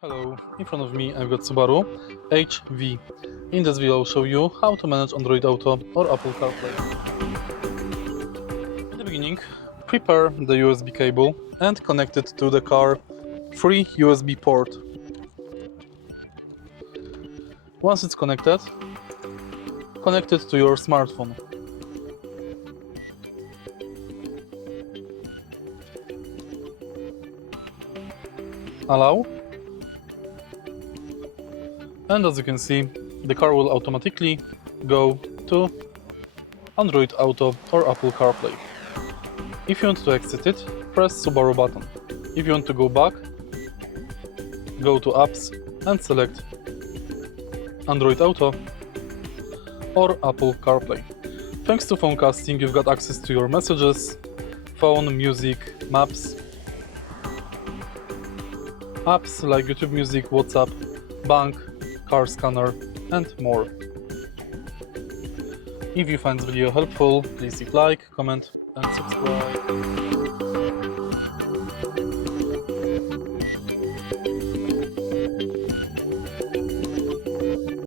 Hello, in front of me I've got Subaru HV. In this video I'll show you how to manage Android Auto or Apple CarPlay. In the beginning, prepare the USB cable and connect it to the car free USB port. Once it's connected, connect it to your smartphone. Allow. And as you can see, the car will automatically go to Android Auto or Apple CarPlay. If you want to exit it, press Subaru button. If you want to go back, go to Apps and select Android Auto or Apple CarPlay. Thanks to phonecasting, you've got access to your messages, phone, music, maps, apps like YouTube Music, WhatsApp, bank, car scanner, and more. If you find this video helpful, please leave like, comment, and subscribe.